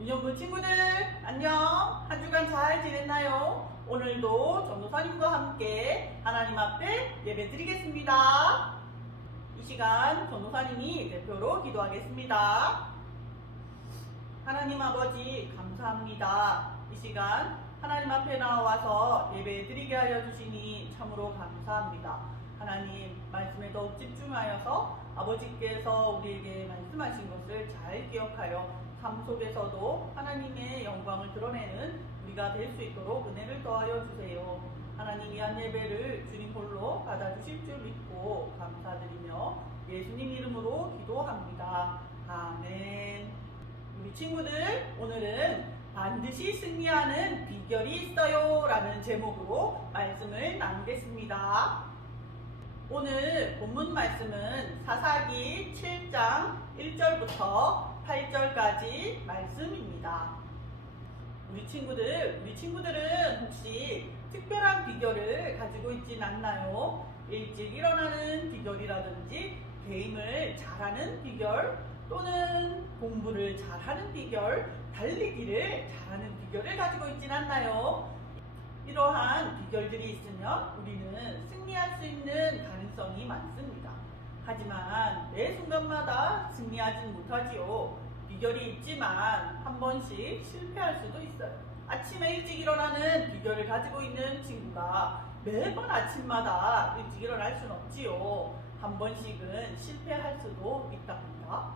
유년부 친구들 안녕. 한 주간 잘 지냈나요? 오늘도 전도사님과 함께 하나님 앞에 예배 드리겠습니다. 이 시간 전도사님이 대표로 기도하겠습니다. 하나님 아버지 감사합니다. 이 시간 하나님 앞에 나와서 예배 드리게 하여 주시니 참으로 감사합니다. 하나님 말씀에 더욱 집중하여서 아버지께서 우리에게 말씀하신 것을 잘 기억하여 삶 속에서도 하나님의 영광을 드러내는 우리가 될 수 있도록 은혜를 더하여 주세요. 하나님 이 한 예배를 주님 홀로 받아주실 줄 믿고 감사드리며 예수님 이름으로 기도합니다. 아멘. 우리 친구들, 오늘은 반드시 승리하는 비결이 있어요 라는 제목으로 말씀을 나누겠습니다. 오늘 본문 말씀은 사사기 7장 1절부터 8절까지 말씀입니다. 우리 친구들은 혹시 특별한 비결을 가지고 있진 않나요? 일찍 일어나는 비결이라든지 게임을 잘하는 비결, 또는 공부를 잘하는 비결, 달리기를 잘하는 비결을 가지고 있진 않나요? 이러한 비결들이 있으면 우리는 승리할 수 있는 가능성이 많습니다. 하지만 매 순간마다 승리하진 못하지요. 비결이 있지만 한 번씩 실패할 수도 있어요. 아침에 일찍 일어나는 비결을 가지고 있는 친구가 매번 아침마다 일찍 일어날 수는 없지요. 한 번씩은 실패할 수도 있답니다.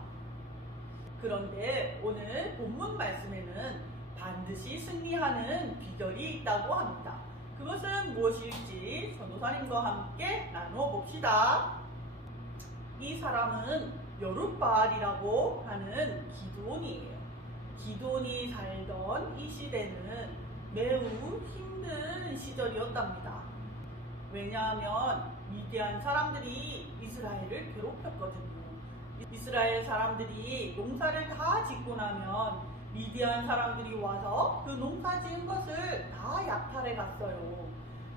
그런데 오늘 본문 말씀에는 반드시 승리하는 비결이 있다고 합니다. 그것은 무엇일지 전도사님과 함께 나눠봅시다. 이 사람은 여룻바알이라고 하는 기드온이에요. 기드온이 살던 이 시대는 매우 힘든 시절이었답니다. 왜냐하면 미디안 사람들이 이스라엘을 괴롭혔거든요. 이스라엘 사람들이 농사를 다 짓고 나면 미디안 사람들이 와서 그 농사 지은 것을 다 약탈해 갔어요.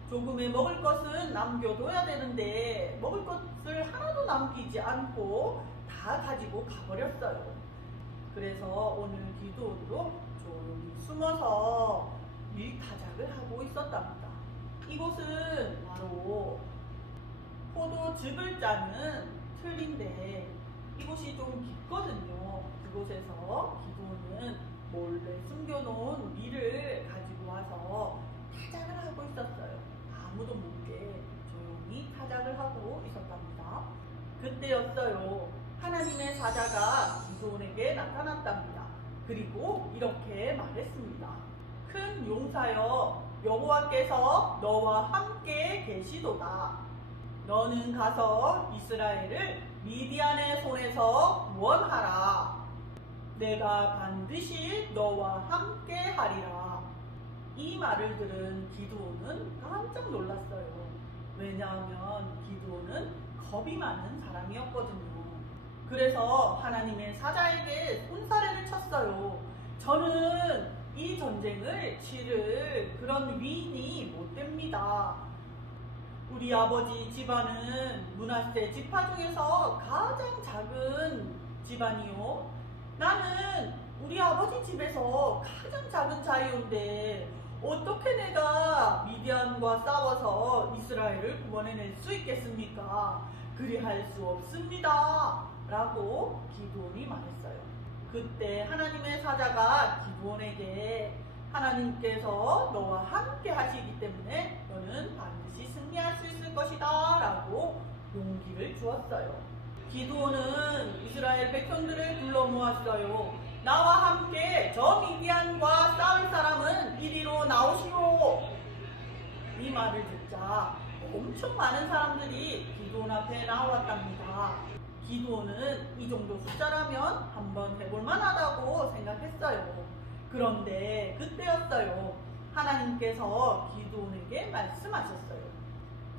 조금의 먹을 것은 남겨둬야 되는데 먹을 것을 하나도 남기지 않고 다 가지고 가버렸어요. 그래서 오늘 기도로 조용히 숨어서 밀타작을 하고 있었답니다. 이곳은 바로 포도즙을 짜는 틀인데 이곳이 좀 깊거든요. 그곳에서 기도는 몰래 숨겨놓은 밀을 가지고 와서 타작을 하고 있었어요. 아무도 모르게 조용히 타작을 하고 있었답니다. 그때였어요. 하나님의 사자가 기도원에게 나타났답니다. 그리고 이렇게 말했습니다. 큰 용사여, 여호와께서 너와 함께 계시도다. 너는 가서 이스라엘을 미디안의 손에서 구원하라. 내가 반드시 너와 함께 하리라. 이 말을 들은 기드온은 깜짝 놀랐어요. 왜냐하면 기드온은 겁이 많은 사람이었거든요. 그래서 하나님의 사자에게 손사래를 쳤어요. 저는 이 전쟁을 치를 그런 위인이 못 됩니다. 우리 아버지 집안은 므낫세 지파 중에서 가장 작은 집안이요. 나는 우리 아버지 집에서 가장 작은 자이온데 어떻게 내가 미디안과 싸워서 이스라엘을 구원해낼 수 있겠습니까? 그리할 수 없습니다. 라고 기드온이 말했어요. 그때 하나님의 사자가 기드온에게 하나님께서 너와 함께 하시기 때문에 너는 반드시 승리할 수 있을 것이다 라고 용기를 주었어요. 기드온은 이스라엘 백성들을 불러 모았어요. 나와 함께 저 미디안과 싸울 사람은 이리로 나오시오. 이 말을 듣자 엄청 많은 사람들이 기드온 앞에 나왔답니다. 기드온은 이 정도 숫자라면 한번 해볼 만하다고 생각했어요. 그런데 그때였어요. 하나님께서 기드온에게 말씀하셨어요.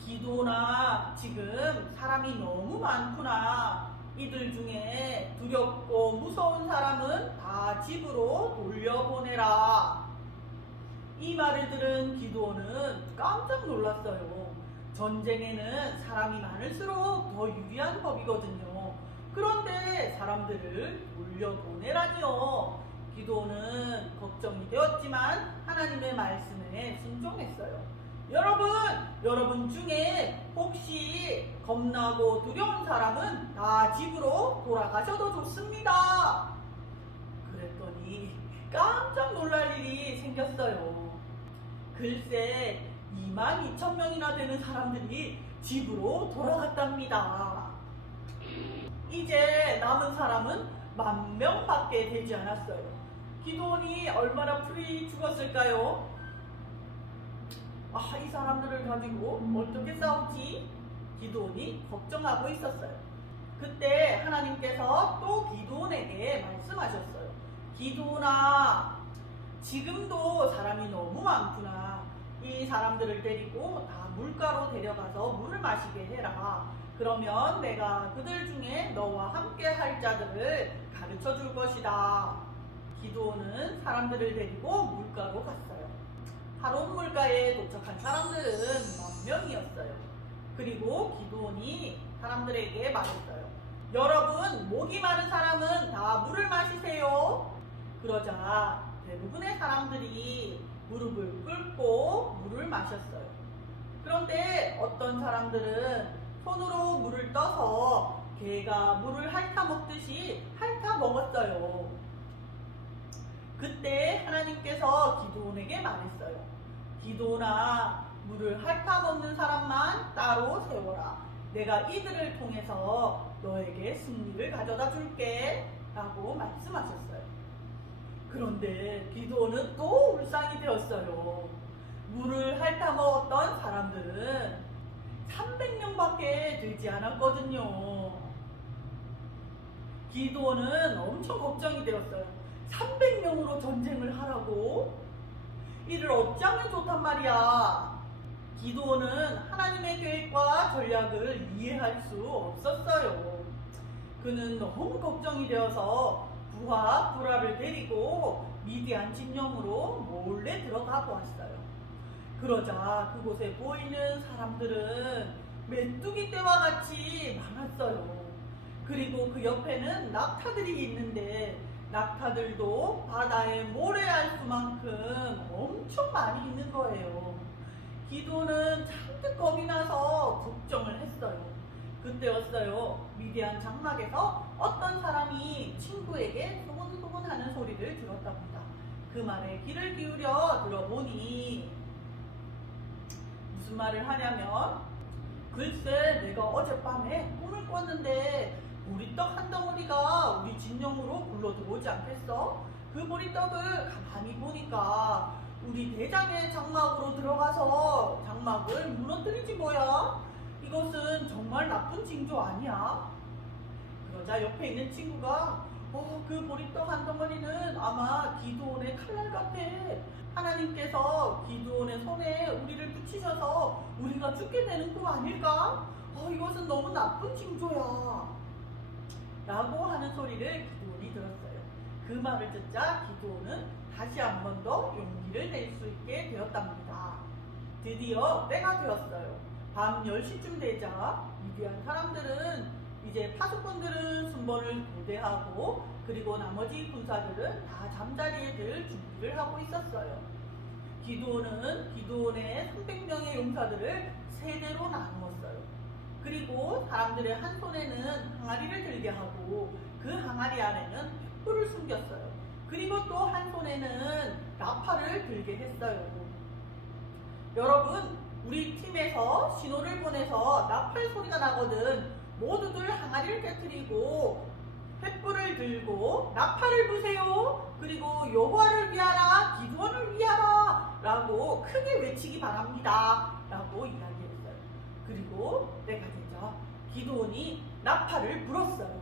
기드온아, 지금 사람이 너무 많구나. 이들 중에 두렵고 무서운 사람은 다 집으로 돌려보내라. 이 말을 들은 기드온은 깜짝 놀랐어요. 전쟁에는 사람이 많을수록 더 유리한 법이거든요. 그런데 사람들을 돌려보내라니요. 기드온은 걱정이 되었지만 하나님의 말씀에 순종했어요. 여러분 중에 혹시 겁나고 두려운 사람은 다 집으로 돌아가셔도 좋습니다. 그랬더니 깜짝 놀랄 일이 생겼어요. 글쎄 22,000명이나 되는 사람들이 집으로 돌아갔답니다. 이제 남은 사람은 10,000명밖에 되지 않았어요. 기드온이 얼마나 불이 죽었을까요? 이 사람들을 가지고 어떻게 싸우지? 기드온이 걱정하고 있었어요. 그때 하나님께서 또 기드온에게 말씀하셨어요. 기드온아, 지금도 사람이 너무 많구나. 이 사람들을 데리고 다 물가로 데려가서 물을 마시게 해라. 그러면 내가 그들 중에 너와 함께 할 자들을 가르쳐 줄 것이다. 기드온은 사람들을 데리고 물가로 갔어요. 하론 물가에 도착한 사람들은 10,000명이었어요. 그리고 기드온이 사람들에게 말했어요. 여러분, 목이 마른 사람은 다 물을 마시세요. 그러자 대부분의 사람들이 무릎을 꿇고 물을 마셨어요. 그런데 어떤 사람들은 손으로 물을 떠서 개가 물을 핥아 먹듯이 핥아 먹었어요. 그때 하나님께서 기드온에게 말했어요. 기드온아, 물을 핥아 먹는 사람만 따로 세워라. 내가 이들을 통해서 너에게 승리를 가져다 줄게 라고 말씀하셨어요. 그런데 기드온은 또 울상이 되었어요. 물을 핥아 먹었던 사람들은 300명밖에 되지 않았거든요. 기드온은 엄청 걱정이 되었어요. 300명으로 전쟁을 하라고? 이를 어찌하면 좋단 말이야. 기드온은 하나님의 계획과 전략을 이해할 수 없었어요. 그는 너무 걱정이 되어서 부하 불화를 데리고 미디안 진영으로 몰래 들어가 보았어요. 그러자 그곳에 보이는 사람들은 메뚜기 떼와 같이 많았어요. 그리고 그 옆에는 낙타들이 있는데 낙타들도 바다에 모래알수만큼 엄청 많이 있는 거예요. 기드온은 잔뜩 겁이 나서 걱정을 했어요. 그때였어요. 미디안 장막에서 어떤 사람이 친구에게 소곤소곤 하는 소리를 들었답니다. 그 말에 귀를 기울여 들어보니 무슨 말을 하냐면, 글쎄 내가 어젯밤에 꿈을 꿨는데 보리떡 한 덩어리가 우리 진영으로 굴러 들어오지 않겠어? 그 보리떡을 가만히 보니까 우리 대장의 장막으로 들어가서 장막을 무너뜨리지 뭐야? 이것은 정말 나쁜 징조 아니야? 그러자 옆에 있는 친구가 그 보리떡 한 덩어리는 아마 기드온의 칼날 같아. 하나님께서 기드온의 손에 우리를 붙이셔서 우리가 죽게 되는 꿈 아닐까? 이것은 너무 나쁜 징조야 라고 하는 소리를 기드온이 들었어요. 그 말을 듣자 기드온은 다시 한 번 더 용기를 낼 수 있게 되었답니다. 드디어 때가 되었어요. 밤 10시쯤 되자 미디안 사람들은 이제 파수꾼들은 순번을 교대하고 그리고 나머지 군사들은 다 잠자리에 들 준비를 하고 있었어요. 기드온은 기드온의 300명의 용사들을 세 대로 나누었어요. 그리고 사람들의 한 손에는 항아리를 들게 하고 그 항아리 안에는 횃불을 숨겼어요. 그리고 또 한 손에는 나팔을 들게 했어요. 여러분, 우리 팀에서 신호를 보내서 나팔 소리가 나거든 모두들 항아리를 깨트리고 횃불을 들고 나팔을 부세요. 그리고 여호와를 위하라, 기드온을 위하라 라고 크게 외치기 바랍니다 라고 이야기했어요. 그리고 때가 되자 기드온이 나팔을 불었어요.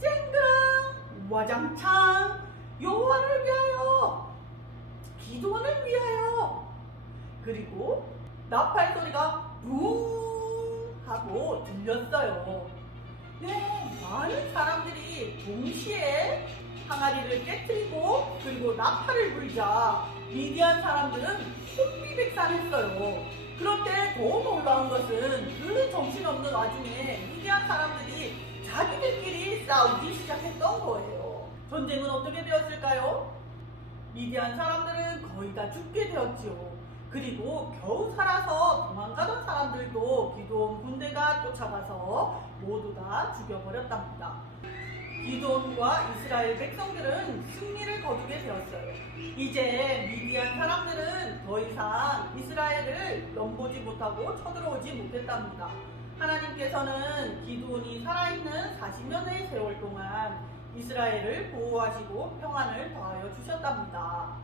쨍그랑 와장창, 여호와를 위하여, 기드온을 위하여. 그리고 나팔 소리가 붕 하고 들렸어요. 네, 많은 사람들이 동시에 항아리를 깨트리고 그리고 나팔을 불자 미디안 사람들은 혼비백산했어요. 그런데 더 놀라운 것은 그 정신없는 와중에 미디안 사람들이 자기들끼리 싸우기 시작했던 거예요. 전쟁은 어떻게 되었을까요? 미디안 사람들은 거의 다 죽게 되었지요. 그리고 겨우 살아서 도망가던 사람들도 기드온 군대가 쫓아가서 모두 다 죽여버렸답니다. 기드온과 이스라엘 백성들은 승리를 거두게 되었어요. 이제 미디안 사람들은 더 이상 이스라엘을 넘보지 못하고 쳐들어오지 못했답니다. 하나님께서는 기드온이 살아있는 40년의 세월 동안 이스라엘을 보호하시고 평안을 더하여 주셨답니다.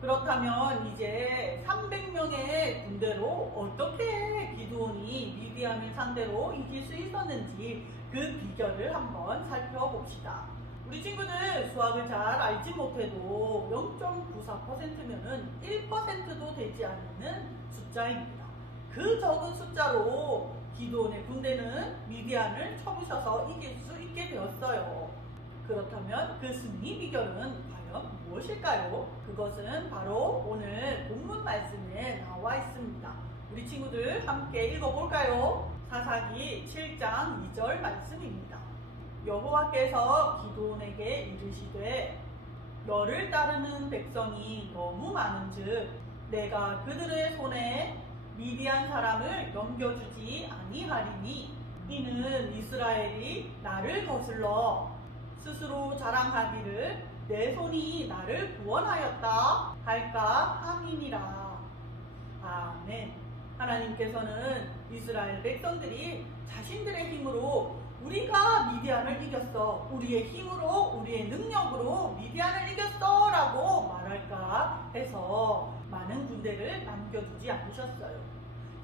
그렇다면 이제 300명의 군대로 어떻게 기드온이 미디안을 상대로 이길 수 있었는지 그 비결을 한번 살펴봅시다. 우리 친구들 수학을 잘 알지 못해도 0.94%면은 1%도 되지 않는 숫자입니다. 그 적은 숫자로 기드온의 군대는 미디안을 쳐부셔서 이길 수 있게 되었어요. 그렇다면 그 승리 비결은 과연 무엇일까요? 그것은 바로 오늘 본문 말씀에 나와 있습니다. 우리 친구들 함께 읽어볼까요? 사사기 7장 2절 말씀입니다. 여호와께서 기드온에게 이르시되 너를 따르는 백성이 너무 많은즉 내가 그들의 손에 미디안 사람을 넘겨주지 아니하리니 이는 이스라엘이 나를 거슬러 스스로 자랑하기를 내 손이 나를 구원하였다 할까 함이니라. 아멘. 하나님께서는 이스라엘 백성들이 자신들의 힘으로 우리가 미디안을 이겼어, 우리의 힘으로 우리의 능력으로 미디안을 이겼어 라고 말할까 해서 많은 군대를 남겨두지 않으셨어요.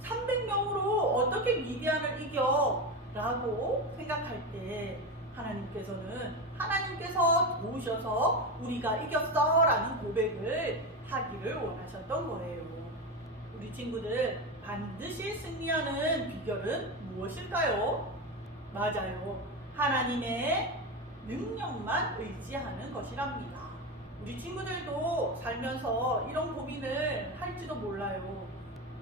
300명으로 어떻게 미디안을 이겨? 라고 생각할 때 하나님께서 도우셔서 우리가 이겼어 라는 고백을 하기를 원하셨던 거예요. 우리 친구들 반드시 승리하는 비결은 무엇일까요? 맞아요. 하나님의 능력만 의지하는 것이랍니다. 우리 친구들도 살면서 이런 고민을 할지도 몰라요.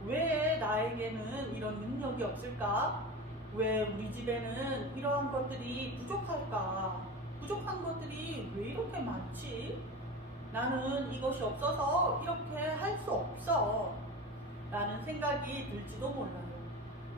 왜 나에게는 이런 능력이 없을까? 왜 우리 집에는 이러한 것들이 부족할까? 부족한 것들이 왜 이렇게 많지? 나는 이것이 없어서 이렇게 할 수 없어 라는 생각이 들지도 몰라요.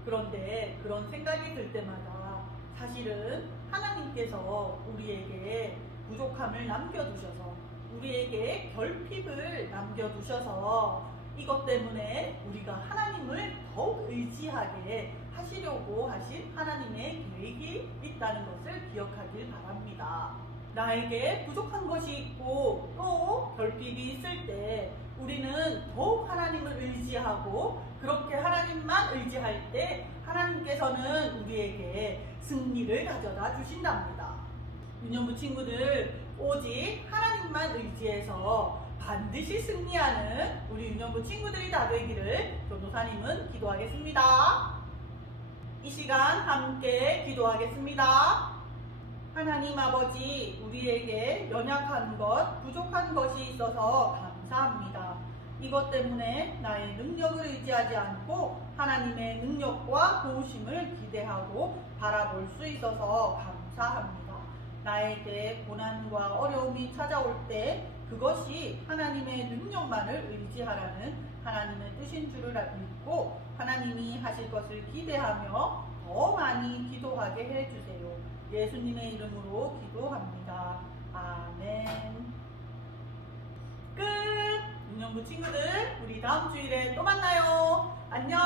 그런데 그런 생각이 들 때마다 사실은 하나님께서 우리에게 부족함을 남겨두셔서 우리에게 결핍을 남겨두셔서 이것 때문에 우리가 하나님을 더욱 의지하게 하시려고 하신 하나님의 계획이 있다는 것을 기억하길 바랍니다. 나에게 부족한 것이 있고 또 결핍이 있을 때 우리는 더욱 하나님을 의지하고 그렇게 하나님만 의지할 때 하나님께서는 우리에게 승리를 가져다 주신답니다. 유년부 친구들, 오직 하나님만 의지해서 반드시 승리하는 우리 유년부 친구들이 다 되기를 전도사님은 기도하겠습니다. 이 시간 함께 기도하겠습니다. 하나님 아버지, 우리에게 연약한 것, 부족한 것이 있어서 감사합니다. 이것 때문에 나의 능력을 의지하지 않고 하나님의 능력과 도우심을 기대하고 바라볼 수 있어서 감사합니다. 나에게 고난과 어려움이 찾아올 때 그것이 하나님의 능력만을 의지하라는 하나님의 뜻인 줄을 믿고 하나님이 하실 것을 기대하며 더 많이 기도하게 해주세요. 예수님의 이름으로 기도합니다. 아멘. 끝! 유년부 친구들, 우리 다음 주일에 또 만나요. 안녕!